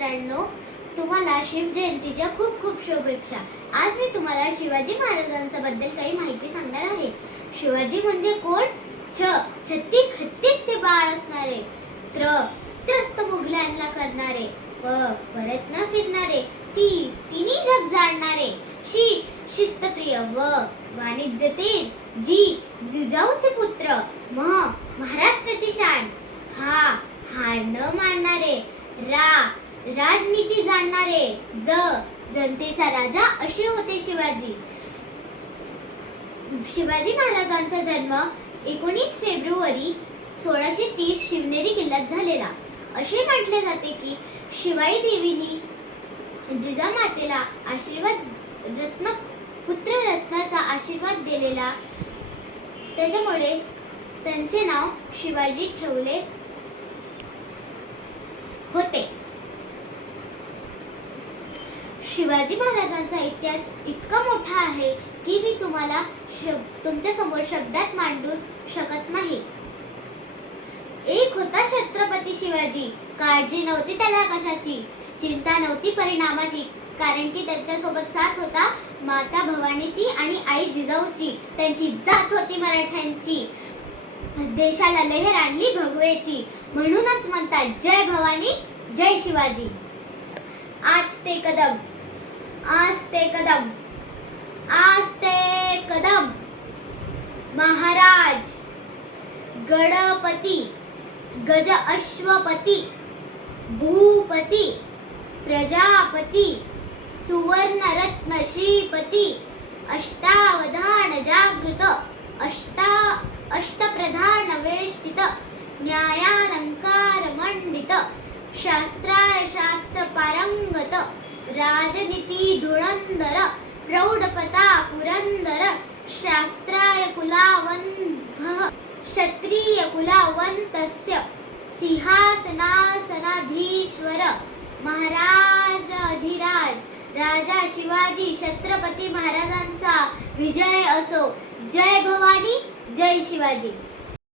मित्रांनो, तुम्हाला शिवजयंतीच्या खूप खूप शुभेच्छा. आज मी तुम्हाला शिवाजी महाराजांबद्दल काही माहिती सांगणार आहे. शिवाजी म्हणजे कोण? 36 हत्तीचे बाळ असणारे, त्रस्त मुघलांना करणारे, परत न फिरणारे, तिन्ही जग जाणणारे, शिस्तप्रिय व वाणिज्यतील, जिजाऊचे पुत्र, महाराष्ट्राची शान, हार न मानणारे, राजनीती जाणणारे, जनतेचा राजा असे होते शिवाजी. शिवाजी महाराजांचा जन्म 19 फेब्रुवारी 1630 शिवनेरी किल्ल्यात झालेला. असे म्हटले जाते की शिवाई देवीने जिजामातेला पुत्ररत्नाचा आशीर्वाद दिलेला, त्याच्यामुळे त्यांचे नाव शिवाजी ठेवले होते. शिवाजी महाराजांचा इतिहास इतका मोठा आहे की मी तुम्हाला तुमच्या समोर शब्दात मांडू शकत नाही. एक होता छत्रपती शिवाजी. काळजी नव्हती त्याला कशाची, चिंता नव्हती परिणामाची, कारण की त्यांच्यासोबत साथ होता माता भवानीची आणि आई जिजाऊची. त्यांची जात होती मराठ्यांची. देशाला लहर आणली भगवेची. म्हणूनच म्हणतात जय भवानी जय शिवाजी. आज ते कदम, आज ते कदम, आज ते कदम. महाराज गणपती, गज अश्वपती, भूपती, प्रजापती, सुवर्णरत्न श्रीपती, अष्टावधान जागृत, अष्टप्रधान वेष्टित, न्यायालंकार मंडित, शास्त्राय शास्त्र पारंगत, राजनीती धुरंधर, प्रौढपता पुरंदर, शास्त्राय कुलावंत, क्षत्रिय कुलावंतस्य, सिंहासनासनाधीश्वर, महाराज अधिराज, राजा शिवाजी छत्रपती महाराजांचा विजय असो. जय भवानी जय शिवाजी.